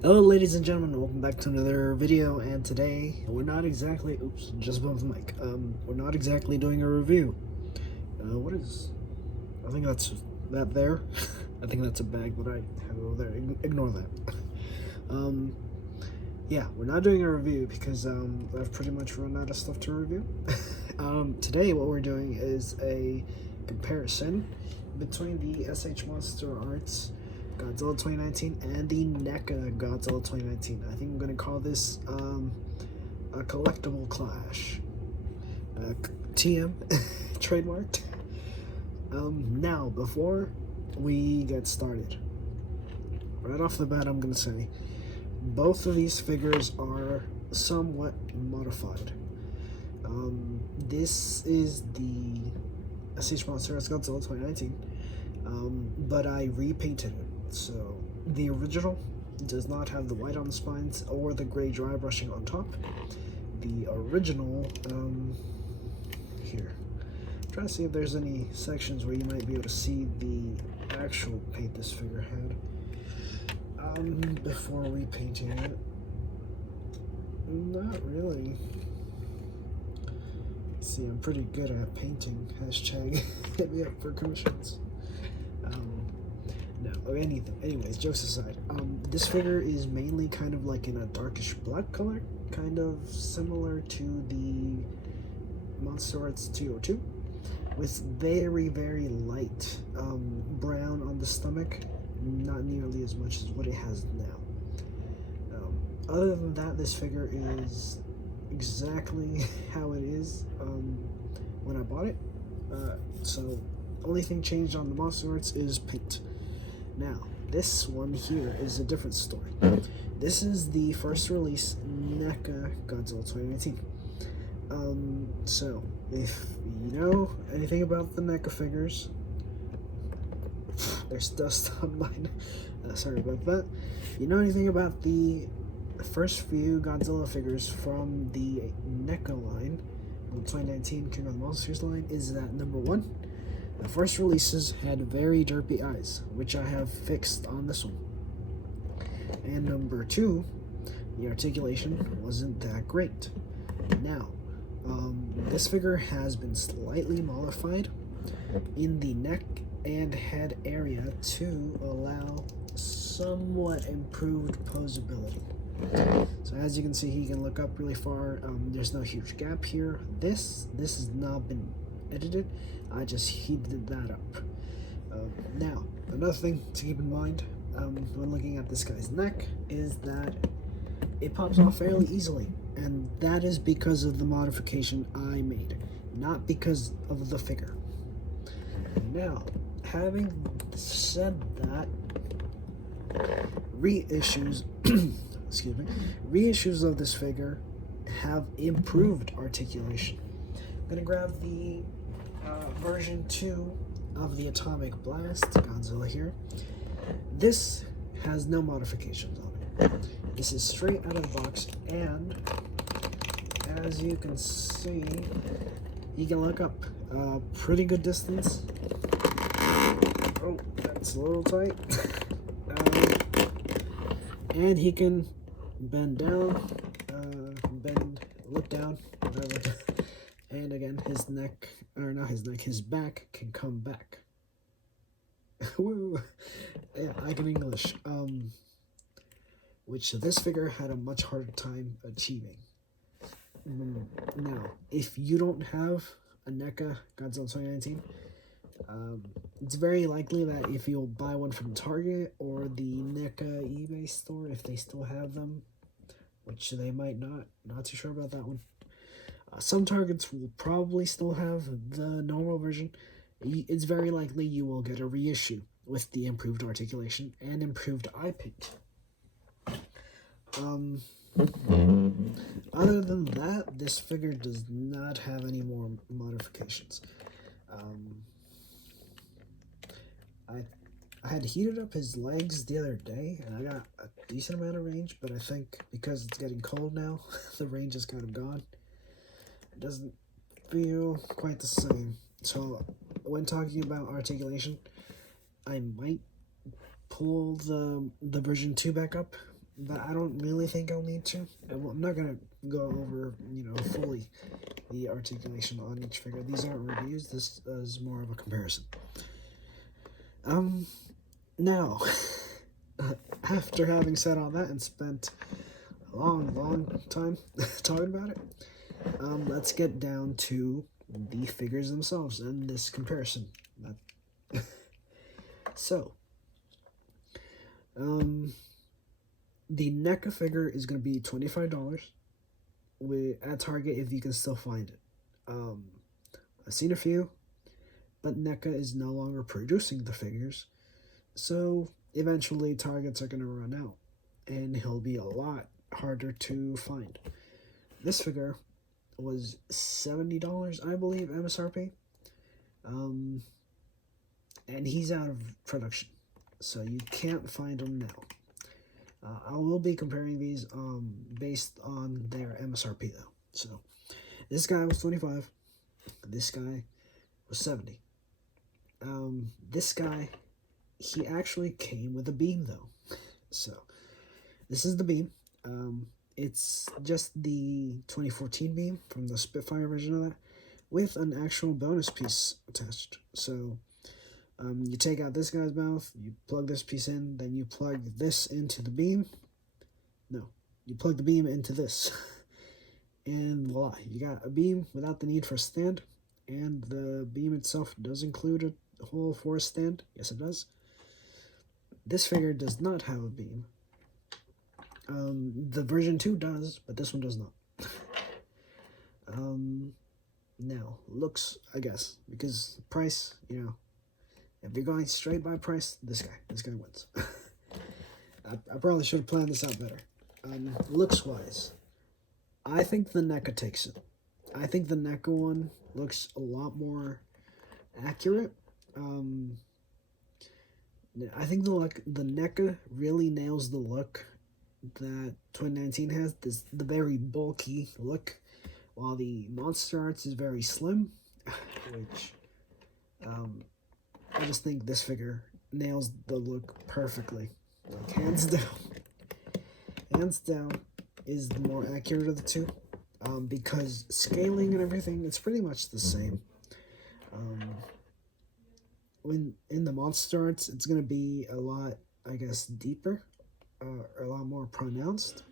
Hello ladies and gentlemen, welcome back to another video, and today we're not exactly, just above the mic, we're not exactly doing a review. I think that's that there. I think that's a bag that I have over there, ignore that. Yeah, we're not doing a review because I've pretty much run out of stuff to review. Today what we're doing is a comparison between the MonsterArts Godzilla 2019 and the Neca Godzilla 2019. I think I'm going to call this a collectible clash. TM, trademarked. Now, before we get started, right off the bat, I'm going to say both of these figures are somewhat modified. This is the MonsterArts Godzilla 2019, but I repainted it. So the original does not have the white on the spines or the gray dry brushing on top. The original, here, I'm trying to see if there's any sections where you might be able to see the actual paint this figure had. Before repainting it, not really. See, I'm pretty good at painting. Hashtag hit me up for commissions. No, anyways, jokes aside, this figure is mainly kind of like in a darkish black color, kind of similar to the MonsterArts 202, with very, very light brown on the stomach, not nearly as much as what it has now. Other than that, this figure is exactly how it is when I bought it. So only thing changed on the MonsterArts is paint. Now, this one here is a different story. This is the first release Neca Godzilla 2019. So if you know anything about the Neca figures, there's dust on mine. Sorry about that. You know anything about the first few Godzilla figures from the Neca line, the 2019 King of the Monsters line, is that number one, the first releases had very derpy eyes, which I have fixed on this one. And number two, the articulation wasn't that great. Now, this figure has been slightly modified in the neck and head area to allow somewhat improved posability. So as you can see, he can look up really far. There's no huge gap here. This has not been edited. I just heated that up. Now, another thing to keep in mind when looking at this guy's neck is that it pops off fairly easily, and that is because of the modification I made, not because of the figure. Now, having said that, reissues reissues of this figure have improved articulation. I'm gonna grab the version 2 of the Atomic Blast Godzilla here. This has no modifications on it. This is straight out of the box, and as you can see, you can look up pretty good distance. Oh, that's a little tight. And he can bend down, look down, whatever. And again, his neck, or not his neck, his back can come back. Woo! Yeah, I can English. Which this figure had a much harder time achieving. Now, if you don't have a Neca Godzilla 2019, it's very likely that if you'll buy one from Target or the Neca eBay store, if they still have them, which they might not too sure about that one. Some Targets will probably still have the normal version. It's very likely you will get a reissue with the improved articulation and improved eye paint. Other than that, this figure does not have any more modifications. I had heated up his legs the other day, and I got a decent amount of range, but I think because it's getting cold now, the range is kind of gone. It doesn't feel quite the same. So when talking about articulation, I might pull the version 2 back up but I don't really think I'll need to. I'm not gonna go over, you know, fully the articulation on each figure. These aren't reviews. This is more of a comparison. Now, after having said all that and spent a long time talking about it, let's get down to the figures themselves and this comparison. So, the NECA figure is going to be $25 at Target if you can still find it. I've seen a few, but NECA is no longer producing the figures, so eventually Targets are going to run out, and he'll be a lot harder to find. This figure was $70, I believe, MSRP, and he's out of production, so you can't find him now. I will be comparing these based on their MSRP though. So this guy was 25. This guy was 70. This guy, he actually came with a beam though. So this is the beam. It's just the 2014 beam from the Spitfire version of that with an actual bonus piece attached. So you take out this guy's mouth, you plug this piece in, then you plug this into the beam. No, you plug the beam into this. And voila, you got a beam without the need for a stand. And the beam itself does include a hole for a stand. Yes, it does. This figure does not have a beam. The version 2 does, but this one does not. Now, looks, I guess, because price, you know, if you're going straight by price, this guy wins. I probably should have planned this out better. Looks-wise, I think the NECA takes it. I think the NECA one looks a lot more accurate. I think the NECA really nails the look that 2019 has, the very bulky look, while the MonsterArts is very slim, which I just think this figure nails the look perfectly. Like, hands down is the more accurate of the two, because scaling and everything, it's pretty much the same. When in the MonsterArts, it's going to be a lot, I guess, deeper, a lot more pronounced.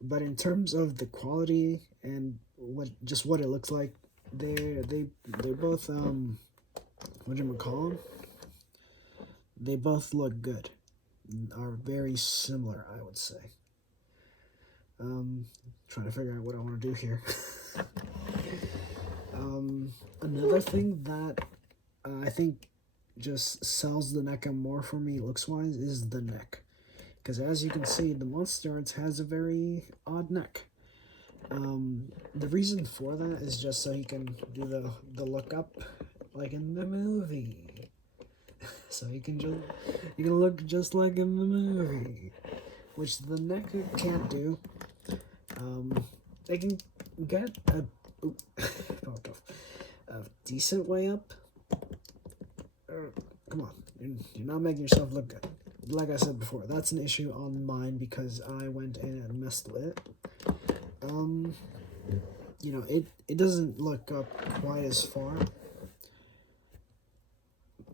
But in terms of the quality and what it looks like, they're both whatchamacallit? They both look good. Are very similar, I would say. Trying to figure out what I want to do here. Another thing that I think just sells the NECA more for me looks-wise is the neck. Because as you can see, the MonsterArts has a very odd neck. The reason for that is just so he can do the look up like in the movie. So he can look just like in the movie, which the NECA can't do. They can get a decent way up. Come on, you're not making yourself look good. Like I said before, that's an issue on mine because I went in and messed with it. You know, it doesn't look up quite as far,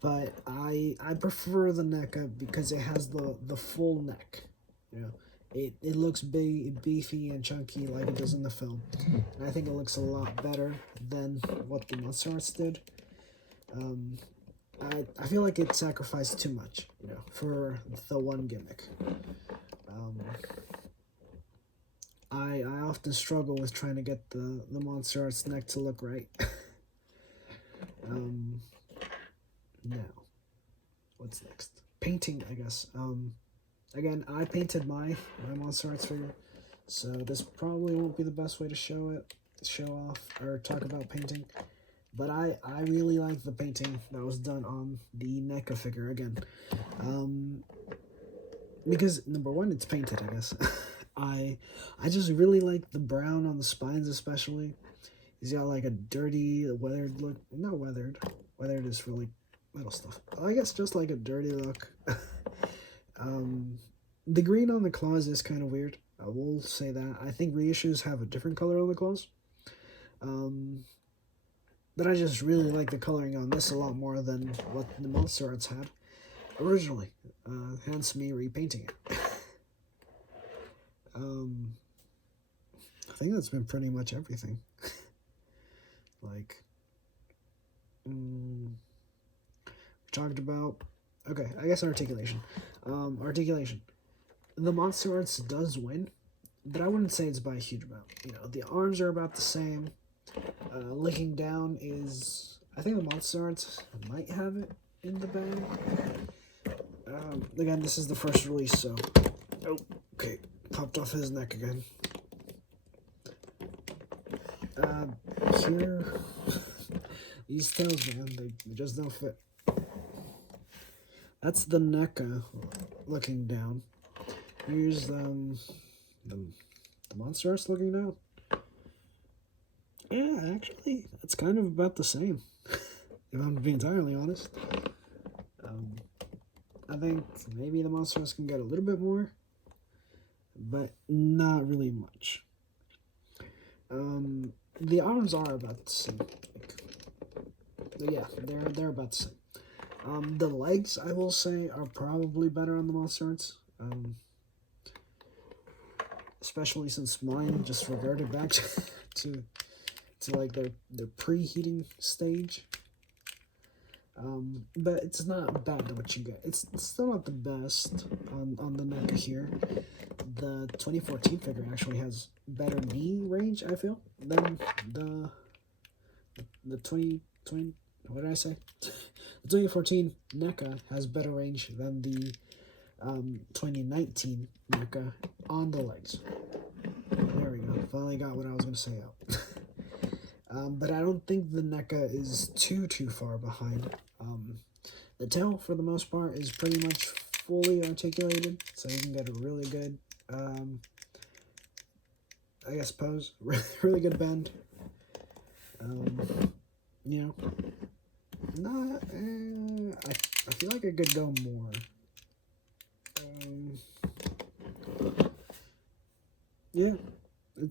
but I prefer the NECA because it has the full neck. You know, it looks big, beefy, and chunky like it does in the film, and I think it looks a lot better than what the MonsterArts did. I feel like it sacrificed too much, you know, for the one gimmick. I often struggle with trying to get the MonsterArts neck to look right. Now, what's next? Painting, I guess. Again, I painted my MonsterArts figure, so this probably won't be the best way to show off, or talk about painting. But I really like the painting that was done on the NECA figure again. Because, number one, it's painted, I guess. I just really like the brown on the spines especially. He's got like a dirty, weathered look. Not weathered. Weathered is really metal stuff. I guess just like a dirty look. The green on the claws is kind of weird. I will say that. I think reissues have a different color on the claws. But I just really like the coloring on this a lot more than what the MonsterArts had originally. Hence me repainting it. I think that's been pretty much everything. Like, we talked about, okay, I guess articulation. Articulation. The MonsterArts does win, but I wouldn't say it's by a huge amount. You know, the arms are about the same. Looking down is, I think the MonsterArts might have it in the bag. Again, this is the first release, so, oh, okay, popped off his neck again. Here, these tails, man, they just don't fit. That's the Neca looking down. Here's the MonsterArts looking down. Yeah, actually, it's kind of about the same, if I'm to be entirely honest. I think maybe the MonsterArts can get a little bit more, but not really much. The arms are about the same. Yeah, they're about the same. The legs, I will say, are probably better on the MonsterArts. Especially since mine just reverted back to like their preheating stage. But it's not bad what you get. It's still not the best on the Neca here. The 2014 figure actually has better knee range, I feel, than the 2020. What did I say? The 2014 Neca has better range than the 2019 Neca on the legs. There we go. Finally got what I was going to say out. But I don't think the Neca is too far behind. The tail, for the most part, is pretty much fully articulated, so you can get a really good, I guess, pose. Really good bend. You know, I feel like I could go more. Yeah,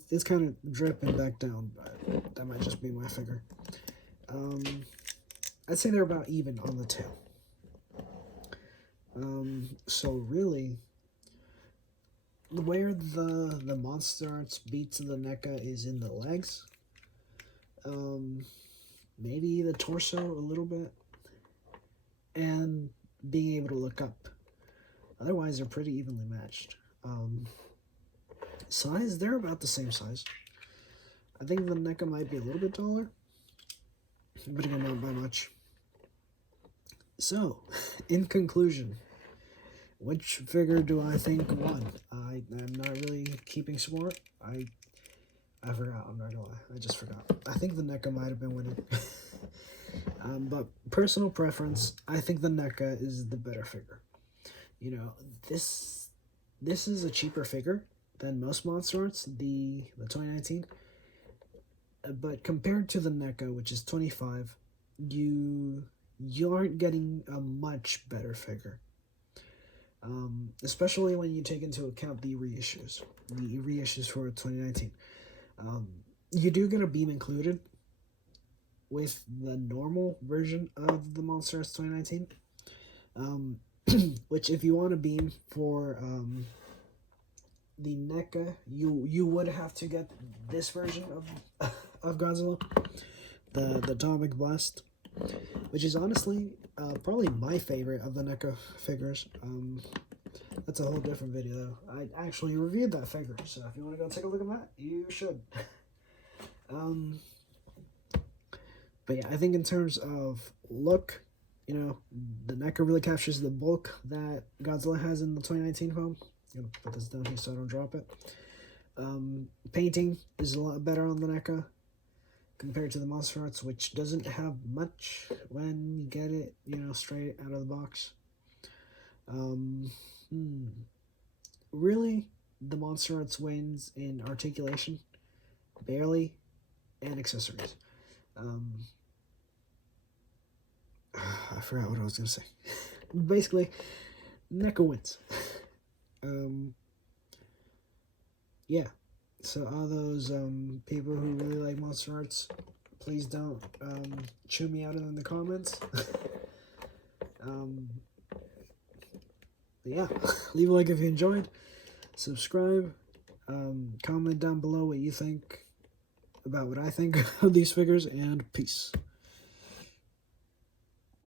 it's kind of dripping back down, but that might just be my figure. I'd say they're about even on the tail. So really, where the MonsterArts beats the Neca is in the legs. Maybe the torso a little bit, and being able to look up. Otherwise, they're pretty evenly matched. Size, they're about the same size. I think the Neca might be a little bit taller, but again, not by much. So, in conclusion, which figure do I think won? I am not really keeping score. I forgot, I'm not gonna lie. I just forgot. I think the Neca might have been winning. But personal preference, I think the Neca is the better figure. You know, this is a cheaper figure than most MonsterArts, the 2019. But compared to the Neca, which is 25, you aren't getting a much better figure. Especially when you take into account the reissues for 2019. You do get a beam included with the normal version of the MonsterArts 2019. Which, if you want a beam for the Neca, you would have to get this version of Godzilla, the Atomic Blast, which is honestly probably my favorite of the Neca figures. That's a whole different video. I actually reviewed that figure, so if you want to go take a look at that, you should. But yeah, I think in terms of look, you know, the Neca really captures the bulk that Godzilla has in the 2019 film. I'm gonna put this down here so I don't drop it. Painting is a lot better on the Neca compared to the MonsterArts, which doesn't have much when you get it, you know, straight out of the box. Really, the MonsterArts wins in articulation, barely, and accessories. I forgot what I was going to say. Basically, Neca wins. Yeah. So all those people who really like Monster Arts, please don't chew me out in the comments. Yeah, leave a like if you enjoyed. Subscribe. Comment down below what you think about what I think of these figures, and peace.